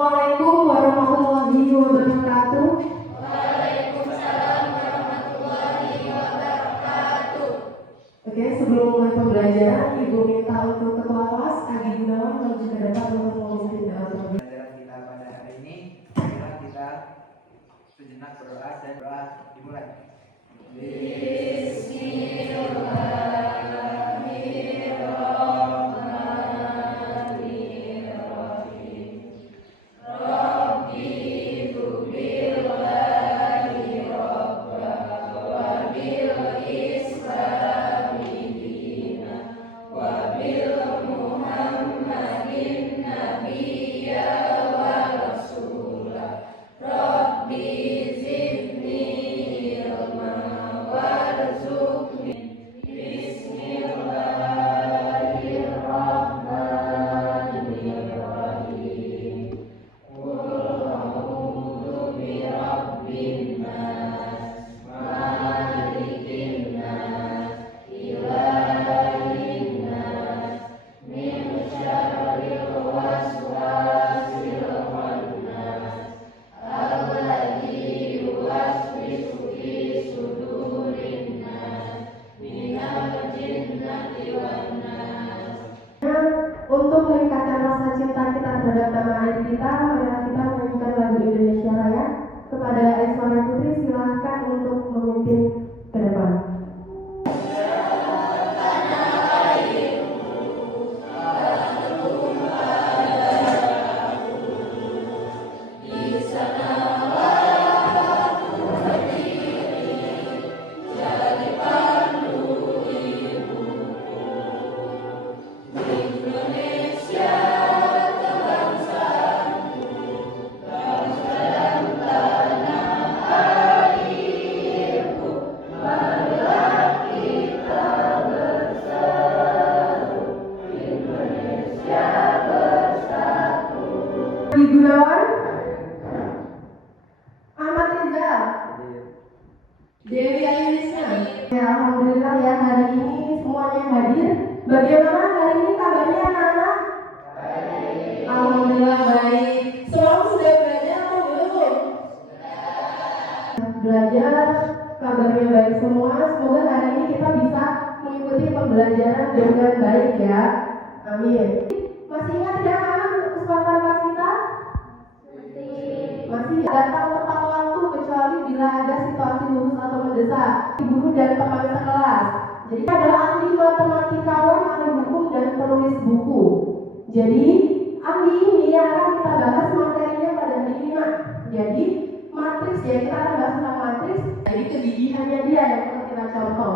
Assalamualaikum warahmatullahi wabarakatuh. Waalaikumsalam warahmatullahi wabarakatuh. Oke, sebelum mulai pembelajaran, Ibu minta untuk Ketua Kelas Agi Gunawan maju ke depan untuk memimpin pembelajaran kita pada hari ini. Marilah kita sejenak berdoa dan doa dimulai. Untuk meningkatkan rasa cinta kita terhadap tanah air kita, marilah kita menyanyikan lagu Indonesia Raya. Kepada Aiswarya Putri, silahkan untuk memimpin ke depan. Agi Gunawan, Ahmad Rizal, Dewi Ayunisna. Ya, alhamdulillah ya, hari ini semuanya hadir. Bagaimana hari ini kabarnya anak-anak? Baik. Alhamdulillah baik. Semalam sudah belajar atau belum? Belajar, kabarnya baik semua. Semoga hari ini kita bisa mengikuti pembelajaran dengan baik ya. Amin. Masih ingat tidak anak kesempatan kelas kita? Masih datang tepat waktu kecuali bila ada situasi khusus atau mendesak guru dan teman sekelas. Jadi adalah ahli matematikawan, ahli hukum dan penulis buku. Jadi ahli ini akan kita bahas materinya pada hari ini. Jadi matriks ya, kita akan bahas tentang matriks. Jadi kegigihannya dia yang perlu kita contoh.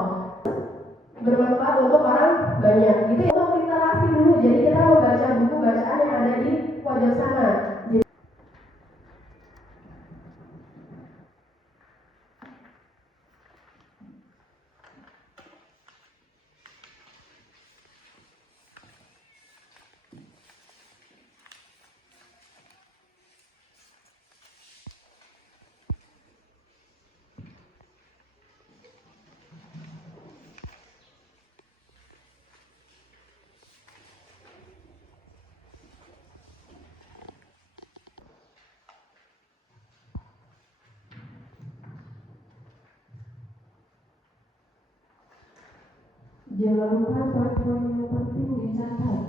Bermanfaat untuk orang banyak. Gitu ya, untuk literasi dulu. Jadi kita membaca buku bacaan yang ada di pojok sana. Jadi, jangan lupa poin-poin yang penting dicatat.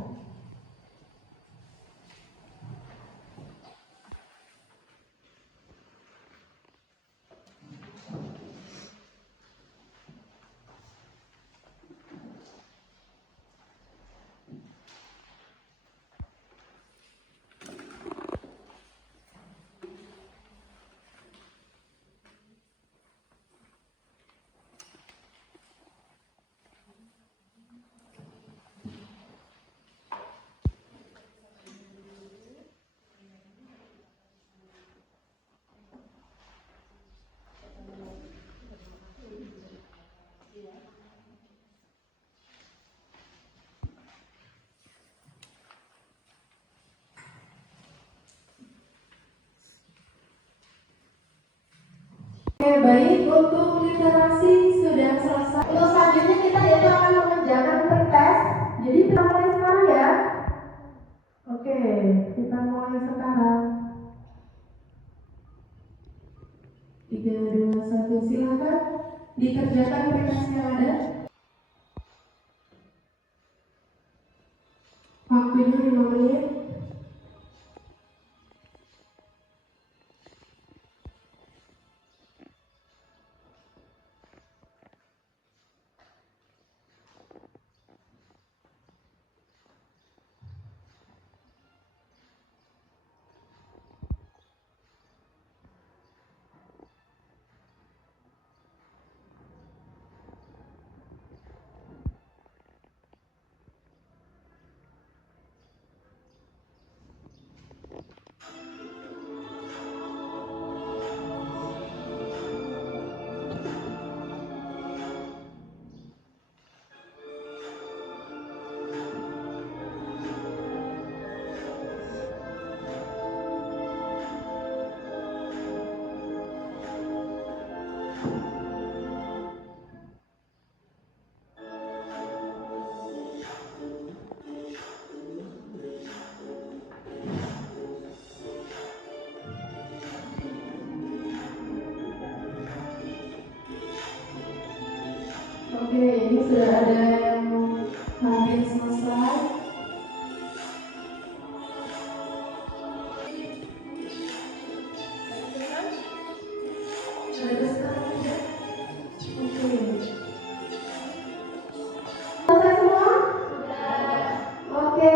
Oke, baik, untuk literasi sudah selesai. Untuk selanjutnya kita yaitu akan mengerjakan pretest. Jadi kita mulai sekarang ya. Oke, kita mulai sekarang. 3, 2, 1, silakan dikerjakan prestasi yang ada. Waktunya 5 menit. Oke, ini sudah ada yang hampir selesai. Sudah sekarang ya? Oke. Selesai semua? Oke,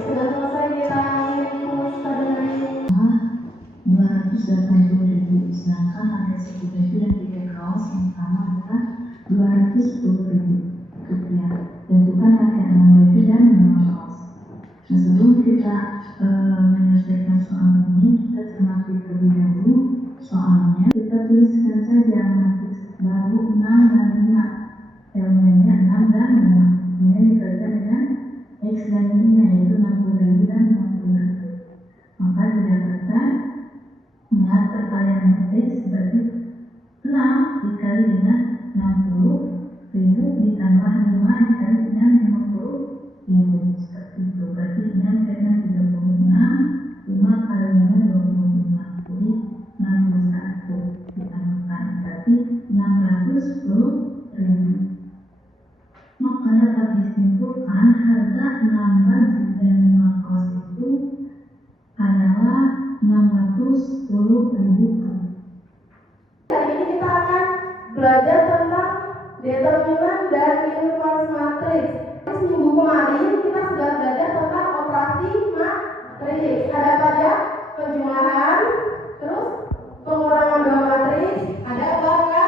sudah selesai kita kuis pada hari ini. 280.000, sedangkan harga segitu yang tiga kaos yang sama adalah 210.000 rupiah. Tentukan harga 6 baju dan 5 kaos. Nah, sebelum kita menyelesaikan soal ini, kita cermati terlebih dahulu soalnya. Kita tuliskan saja matriks baru 6 dan 5. Elemennya 6 dan 5. Ini dikalikan dengan X dan Y-nya, yaitu 60.000 dan 60.000. Maka didapatkan perkalian matriks sebagai 6 dikali dengan 60.000 ditambah 5 dikali dengan 50.000. Seperti itu. Berarti 6 dengan 36, 5 kali dengan 25. Jadi 61 ditambahkan. Berarti 610.000. Maka dapat disimpulkan harga 6 baju dan 5 kaos itu adalah 610.000. Hari ini kita akan belajar tentang determinan dan inverse matrix. Minggu kemarin kita sudah belajar tentang operasi matriks. Ada apa aja? Penjumlahan, terus pengurangan dua matriks, ada apa ya?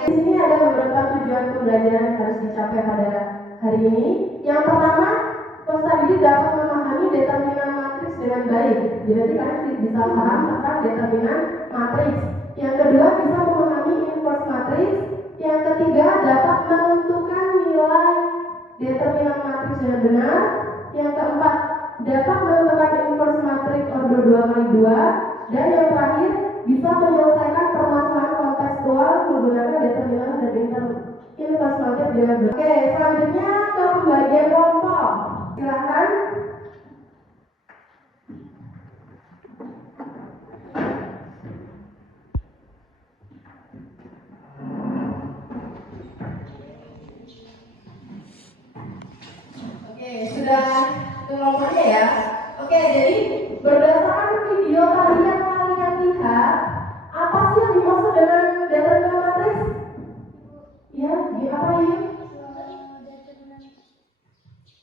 Di sini ada beberapa tujuan pembelajaran yang harus dicapai pada hari ini. Yang pertama, peserta didik dapat memahami determinan matriks dengan baik. Jadi kalian bisa paham tentang determinan matriks. Yang kedua, bisa memahami inverse matriks. Yang ketiga, dapat menentukan nilai determinan matriks dengan benar. Yang keempat, dapat menentukan inverse matriks order 2x2. Dan yang terakhir, bisa menyelesaikan permasalahan kontekstual menggunakan determinan dan inverse matriks dengan benar. Oke, selanjutnya ke pembagian kelompok. Silakan. Oke, sudah kelompoknya ya. Oke, jadi berdasarkan video tadi yang kalian lihat, apa sih yang dimaksud dengan determinan matriks? Ya, apa ini?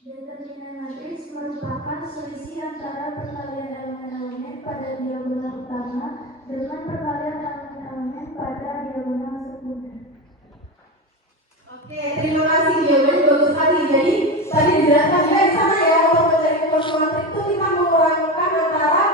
Determinan matriks merupakan selisih antara perkalian elemen-elemen pada diagonal utama dengan perkalian elemen-elemen pada diagonal sekunder. Oke, terima kasih, jawabannya bagus sekali. Jadi tadi dijelaskan juga di sana ya, untuk mencari inverse matriks itu kita mengurangkan antara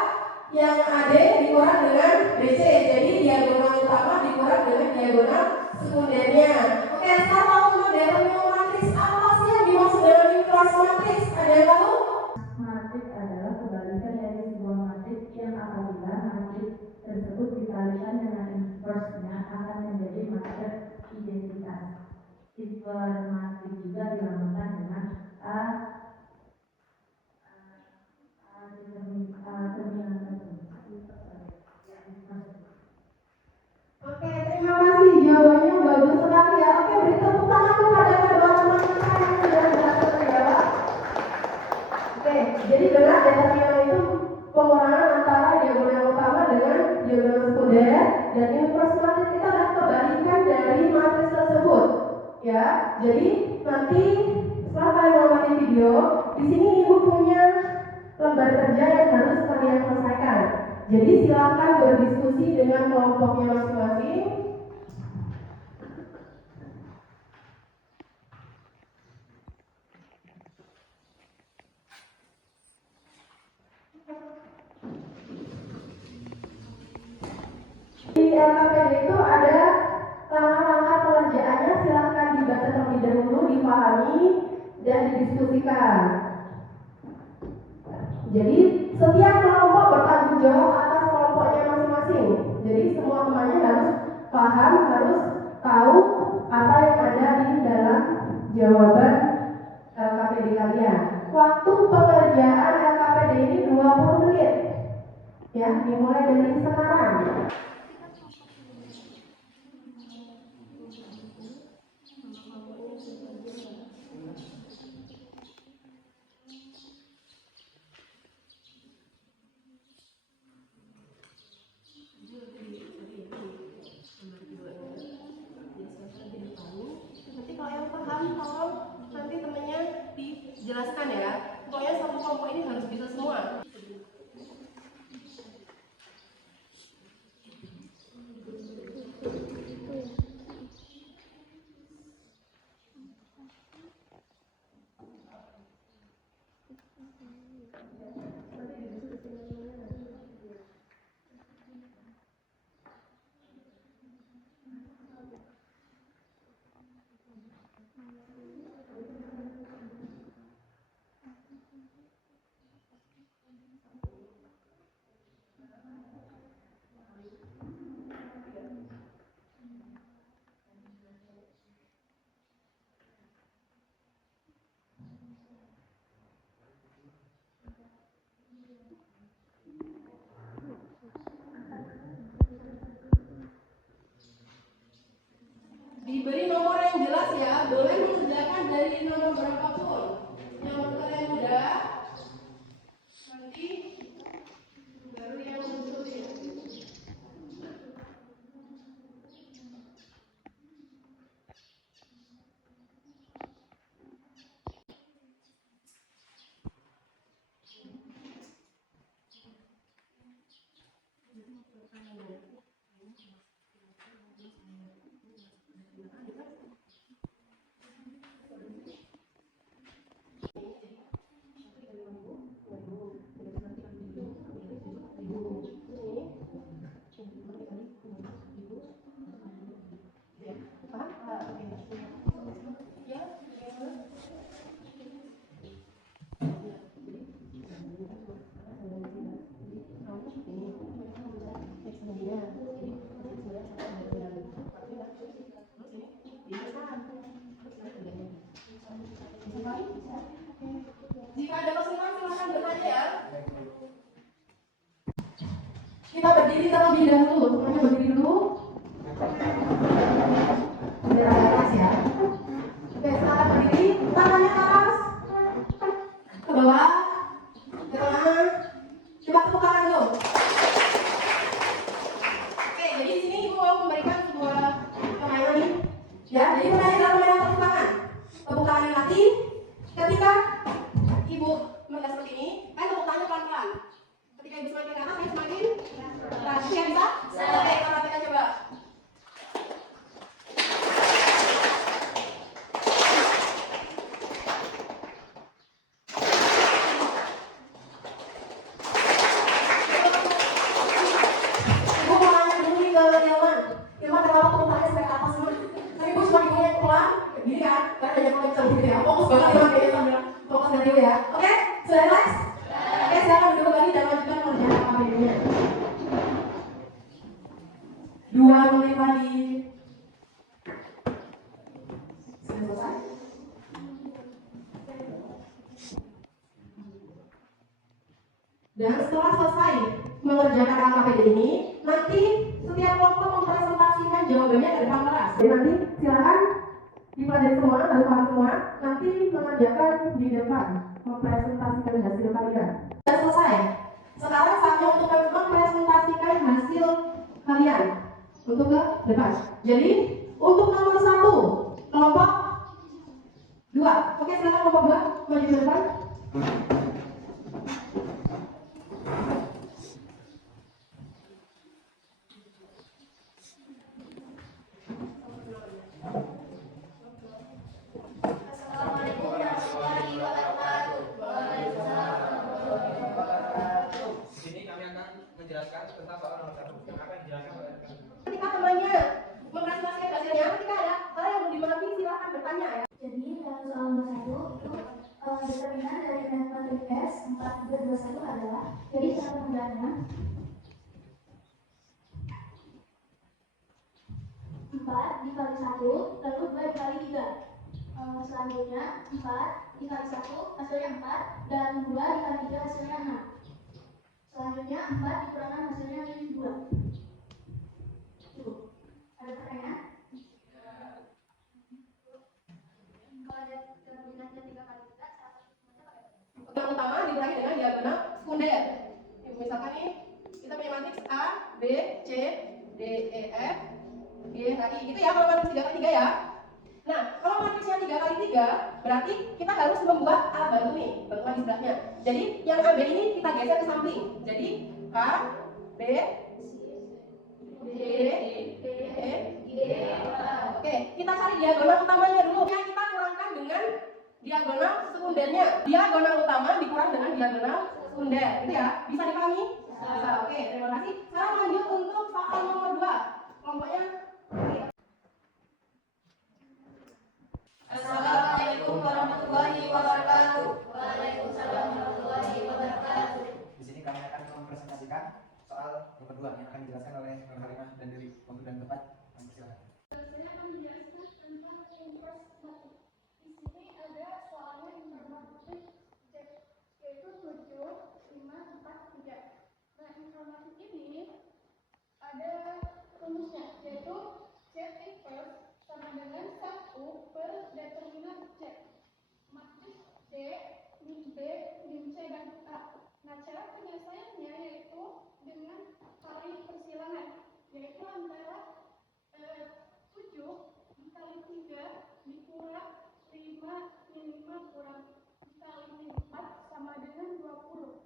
yang AD dikurang dengan BC. Jadi diagonal utama dikurang dengan diagonal sekundernya. Oke, sekarang tahu tentang determinan matriks. Apa sih yang dimaksud dengan inverse matriks? Ada yang tahu? Matriks adalah kebalikan dari sebuah matriks yang apabila matriks tersebut dikalikan dengan inverse-nya akan menjadi matriks identitas. Inverse matriks juga dilambangkan dengan terminal. Jadi nanti setelah kalian mengamati video, di sini ibu punya lembar kerja yang harus kalian selesaikan. Jadi silakan berdiskusi dengan kelompoknya masing-masing. Di LKPD itu ada langkah-langkah pengerjaannya, silahkan dibaca terlebih dahulu, dipahami, dan didiskusikan. Jadi setiap kelompok bertanggung jawab atas kelompoknya masing-masing. Jadi semua temannya harus paham, harus tahu apa yang ada di dalam jawaban LKPD kalian. Waktu pengerjaan LKPD ini 20 menit. Ya, dimulai dari sekarang. Nanti kalau yang paham, tolong nanti temennya dijelaskan ya. Pokoknya satu kelompok ini harus bisa semua. Diberi nomor yang jelas ya, boleh mengerjakan dari nomor berapapun. Yang menurut kalian mudah, nanti baru yang berikutnya. Jika ada kesulitan silakan bertanya ya. Kita berdiri terlebih dahulu. Semuanya berdiri dulu. Biar agak keras ya. Oke, silakan berdiri. Tangannya ke atas, ke bawah, ke tengah. Coba tepuk tangan dulu. Oke, jadi di sini ibu mau memberikan sebuah permainan nih. Ya, jadi permainan adalah permainan tepuk tangan. Tepuk tangan yang mati. Ketika ibu melihat seperti ini, kan tepuk tangannya pelan-pelan. Ketika ibu semakin ke atas, saya semakin keras. Ya bisa? Oke, kita praktekkan coba. Ibu mau nanya dulu nih ke Ilman. Ilman kenapa tepuk tangannya sampai ke atas semua? Tapi ibu cuma ibunya yang pelan, gini kan? Karena banyak orang bisa gitu ya. Fokus banget Ilman kayaknya sambil fokus dari ibu ya. Oke, sudah relax? Oke, silakan duduk kembali dan lanjutkan mengerjakan KPD-nya. 2 menit lagi. Sudah selesai? Dan setelah selesai mengerjakan KPD ini, nanti setiap kelompok mempresentasikan jawabannya ke depan kelas. Jadi nanti silakan dipelajari semua, harus paham semua. Nanti mengerjakan di depan, mempresentasikan hasil kalian. Sudah selesai. Sekarang saatnya untuk mempresentasikan hasil kalian untuk ke depan. Jadi untuk nomor 1 kelompok menjelaskan tentang soal nomor 1 yang akan dijelaskan oleh Ketika temannya mempresentasikan hasilnya, ketika ada hal yang belum dimengerti silakan bertanya ya. Jadi dalam soal nomor 1 itu determinan dari matematik S 4321 adalah, jadi cara penggunaannya 4 dikali 1 lalu 2 dikali 3. Selanjutnya 4 dikali 1 hasilnya 4 dan 2 dikali 3 hasilnya 6. Selanjutnya 4 dikurangkan hasilnya 2. Cukup. Ada pertanyaan? Kalau ada determinannya 3 kali 3, cara perhitungannya pakai Yang utama dikurangi dengan diagonal sekunder. Misalkan nih kita punya matriks A, B, C, D, E, F, G, H, I gitu ya kalau matriks 3 kali 3 ya. Nah, kalau matriksnya 3 kali 3 berarti kita harus membuat A bantu nih, bantuan di sebelahnya. Jadi yang AB ini kita geser ke samping. Jadi K, B, D, E, G. Oke, kita cari diagonal utamanya dulu. Yang kita kurangkan dengan diagonal sekundernya. Diagonal utama dikurang dengan diagonal sekunder. Gitu ya. Bisa dipahami? Bisa. Oke, terima kasih. Sekarang lanjut untuk soal nomor 2. Kelompoknya Assalamualaikum warahmatullahi wabarakatuh. Waalaikumsalam warahmatullahi wabarakatuh. Di sini kami akan mempresentasikan soal nomor 2 yang akan dijelaskan oleh Nur Halimah dan dari waktu dan tempat. Silakan. Saya akan menjelaskan tentang informatik. Di sini ada soalnya informatik cek, yaitu 7, 5, 4, 3. Nah, informatik ini ada rumusnya, yaitu Z equals sama dengan 1 per determinan C. Matriks D, min B, min C, dan A. Nah, cara penyelesaiannya yaitu dengan kali persilangan, yaitu antara 7 dikali 3 dikurang 5 min 5 kurang dikali min 4 sama dengan 20.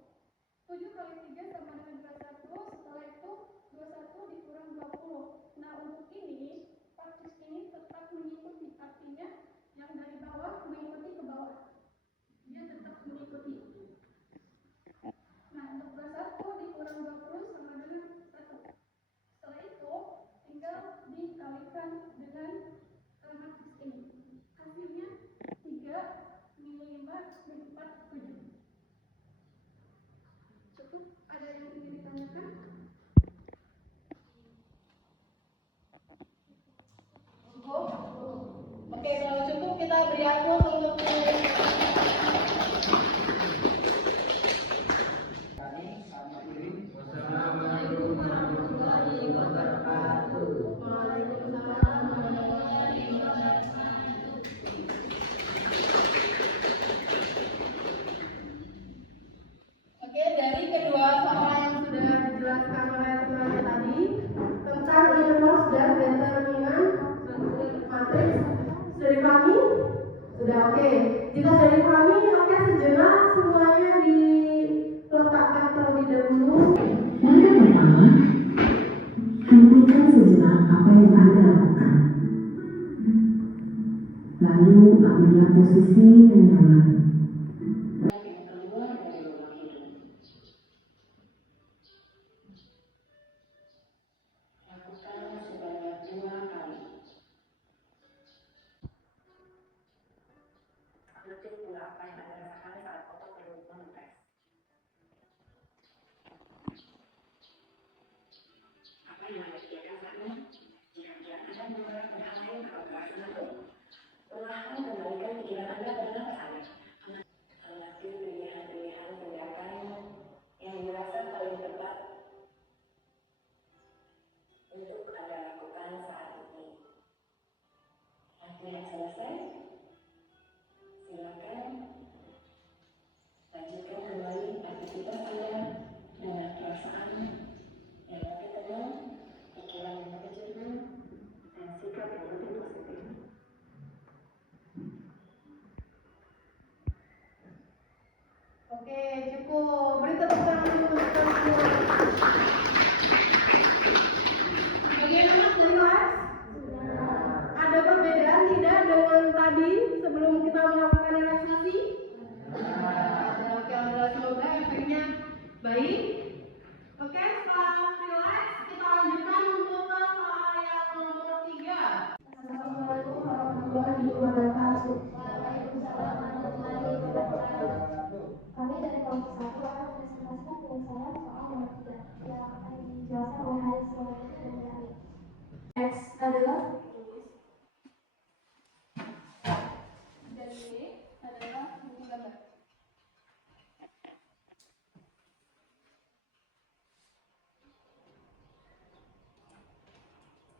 7 kali 3 sama dengan 21, setelah itu 21 dikurang 20. Nah, untuk ini matriks ini tetap mengikuti, artinya yang dari bawah mengikuti ke bawah, dia tetap mengikuti. Nah, untuk 21 dikurang 20 sama dengan 1. Setelah itu tinggal dikalikan dengan matriks ini. Hasilnya 3 min 5 min 4 7. Cukup. Ada yang ingin ditanyakan? cukup. Oke, kalau cukup kita beri aplaus untuk Kami sama diri. Assalamualaikum warahmatullahi wabarakatuh. Waalaikumsalam warahmatullahi wabarakatuh. Oke, dari kedua soal yang sudah dijelaskan oleh teman tadi tentang inverse dan determinan matriks sudah dipahami? Sudah oke. Jika sudah dipahami, oke sejenak semuanya diletakkan terlebih dahulu. Langkah pertama, hentikan sejenak apa yang Anda lakukan. Lalu ambillah posisi yang nyaman. Lakukan sebanyak 2 kali. Ambil pula apa yang Anda rasakan saat otot perut mengempes. Apa yang Anda pikirkan saat ini? Jika Anda menolak pada hal lain atau merasa ngantuk, perlahan kembalikan pikiran Anda pada nafas Anda. Amati pilihan-pilihan tindakan yang dirasa paling tepat untuk Anda lakukan saat ini. Latihan selesai, silakan lanjutkan kembali aktivitas Anda dengan perasaan yang lebih tenang, pikiran yang lebih jernih, dan sikap yang lebih positif. berkuasa, wahai suami dan dari. X adalah Dan B adalah buku gambar.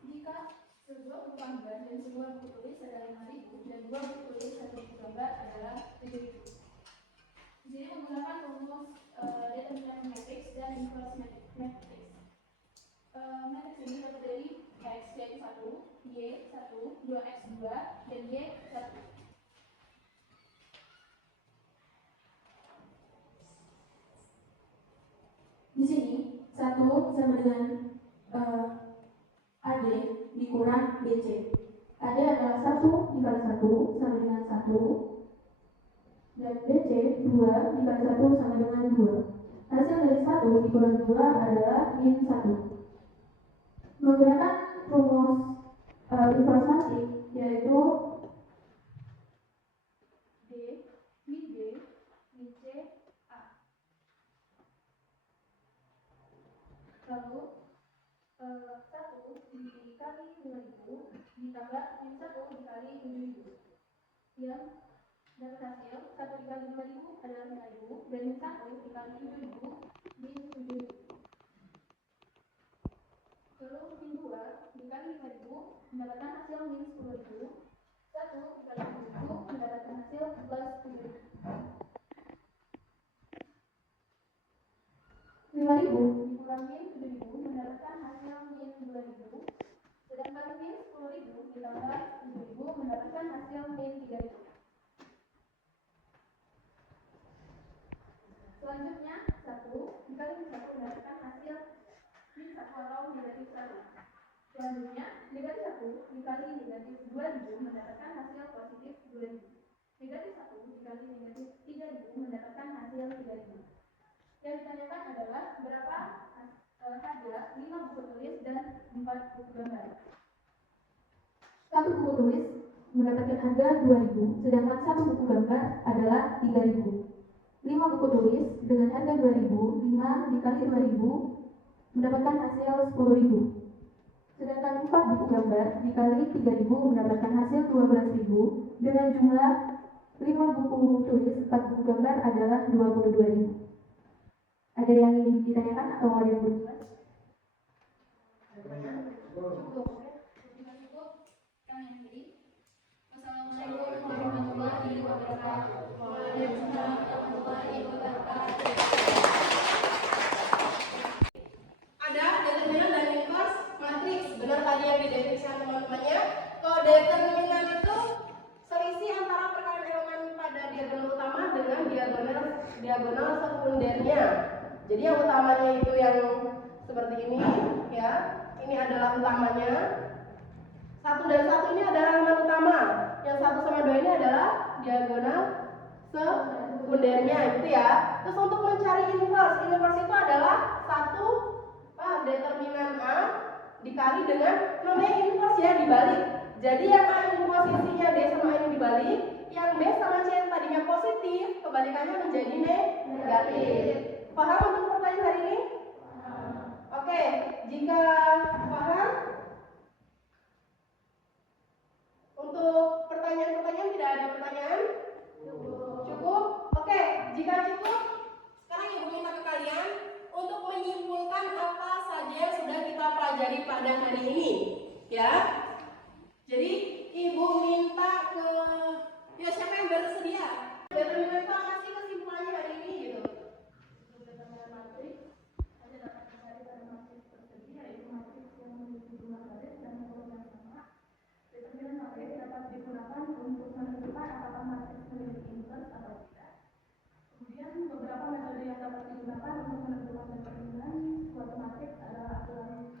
Jika sebuah buku gambar dan sebuah buku tulis adalah 5.000 dan dua buku tulis satu buku gambar adalah 7.000. Di sini menggunakan rumus determinant matrix dan inverse matrix. Matrix ini dapat dari x yaitu 1, y 1, 2x 2, dan y 1. di sini 1 sama dengan AD dikurang BC. AD adalah 1 dikali 1 sama dengan 1 dan BC 2 dikali 1 sama dengan 2. Hasil dari 1 dikurang 2 adalah min 1. Menggunakan rumus inverse matrix yaitu D min B min C A. Lalu 1 dikali 5.000 ditambah min 1 dikali 7.000 yang dapat hasil 1 dikali 5.000 adalah 5.000 dan min 1 dikali 7.000 min 7.000. Lalu min 2 dikali 5.000 mendapatkan hasil min 10.000. 1 dikali 7.000 mendapatkan hasil plus 7.000. 5.000 Dikurang min 7.000 mendapatkan hasil min 2.000. Sedangkan min 10.000 ditambah 7.000 mendapatkan hasil min 3.000. Selanjutnya 1 dikali min 1 mendapatkan hasil min 1 atau negatif 1. Selanjutnya negatif 1 dikali negatif 2.000 mendapatkan hasil positif 2.000. Negatif 1 dikali negatif 3.000 mendapatkan hasil 3.000. Yang ditanyakan adalah berapa harga 5 buku tulis dan 4 buku gambar. Satu buku tulis mendapatkan harga 2.000, sedangkan satu buku gambar adalah 3.000. 5 buku tulis dengan harga 2.000, 5 dikali 2.000 mendapatkan hasil 10.000. Sedangkan 4 buku gambar dikali 3.000 mendapatkan hasil 12.000 dengan jumlah 5 buku tulis, 4 buku gambar adalah 22.000. Ada yang ingin ditanyakan atau ada yang belum jelas? Cukup. Jika cukup, kami akhiri. Wassalamualaikum warahmatullahi wabarakatuh. Waalaikumsalam warahmatullahi wabarakatuh. Ada determinan dan inverse matrix. Benar tadi yang didefinisikan teman-temannya. Kalau determinan itu selisih antara perkalian elemen pada diagonal utama dengan diagonal sekundernya. Jadi yang utamanya itu yang seperti ini, ya. Ini adalah utamanya. 1 dan 1 ini adalah elemen utama. Yang 1 sama 2 ini adalah diagonal sekundernya, gitu ya. Terus untuk mencari inverse itu adalah 1 determinan A dikali dengan namanya inverse ya, dibalik. Jadi yang A ini posisinya D sama A ini dibalik, yang B sama C yang tadinya positif, kebalikannya menjadi negatif. Paham untuk pertanyaan hari ini? Oke, jika paham, untuk pertanyaan-pertanyaan tidak ada pertanyaan? Cukup? Oke, jika cukup, sekarang Ibu minta ke kalian untuk menyimpulkan apa saja yang sudah kita pelajari pada hari ini, ya. Jadi Ibu minta ke, ya siapa yang bersedia? Determinan itu apa sih kesimpulannya hari ini gitu? Determinan matriks ada dapat dicari pada matriks tersebut, yaitu matriks yang memiliki jumlah baris dan kolom yang sama. Determinan matriks dapat digunakan untuk menentukan apakah matriks memiliki inverse atau tidak. Kemudian beberapa metode yang dapat digunakan untuk menentukan determinan suatu matriks adalah aturan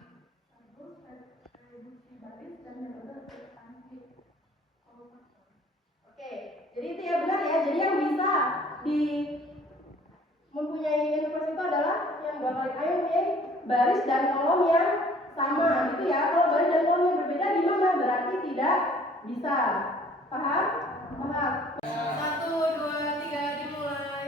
Gauss, reduksi baris, dan metode ekspansi kolom-faktor. Oke, jadi itu ya benar ya. Jadi yang bisa mempunyai inverse itu adalah yang bakal ayo mempunyai baris dan kolom yang sama, gitu ya. Kalau baris dan kolom yang berbeda gimana? Berarti tidak bisa. Paham? Paham. 1, 2, 3, dimulai.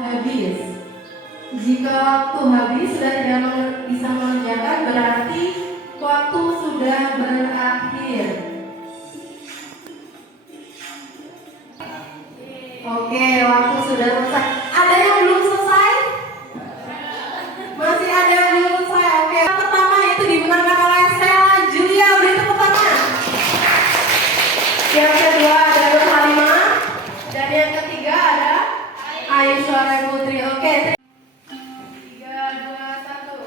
habis. Jika waktu habis sudah tidak bisa mengerjakan, berarti waktu sudah berakhir. Oke, waktu sudah selesai. Ada yang belum selesai? Masih ada yang belum selesai. Oke, yang pertama itu dimenangkan oleh Stella Julia. Beri tepuk tangan. Yang kedua ada Nur Halimah. Dan yang ketiga ada Ayu Suara Putri. Oke, 3, 2, 1.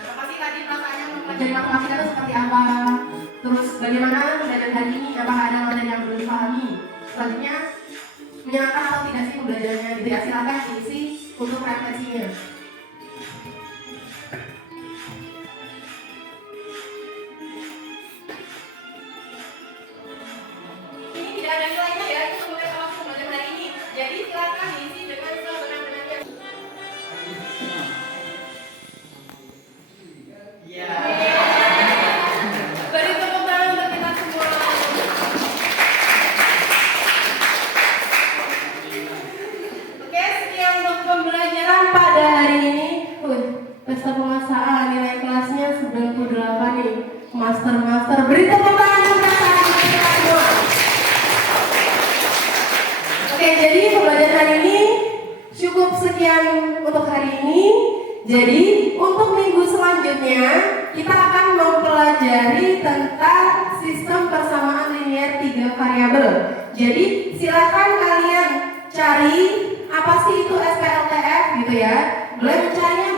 Apa sih tadi perasaannya mempelajari matematika itu seperti apa? Terus bagaimana pembelajaran hari ini? Apakah ada materi yang belum dipahami? Selanjutnya, menyenangkan atau tidak sih pembelajarannya? Gitu ya, silakan diisi untuk refleksinya. Ini tidak ada nilainya ya, itu mulai sama pembelajaran hari ini. Jadi silakan diisi dengan sebenar-benarnya. Beri tepuk tangan untuk kita semua. Oke, sekian untuk pembelajaran pada hari ini. Pesta penguasaan nilai kelasnya 98 nih. Master. Beri tepuk tangan untuk kita semua. Oke, jadi pembelajaran hari ini cukup sekian untuk hari ini. Jadi untuk minggu selanjutnya kita akan mempelajari tentang sistem persamaan linear 3 variabel. Jadi silakan kalian cari apa sih itu SPLTF gitu ya. Boleh mencarinya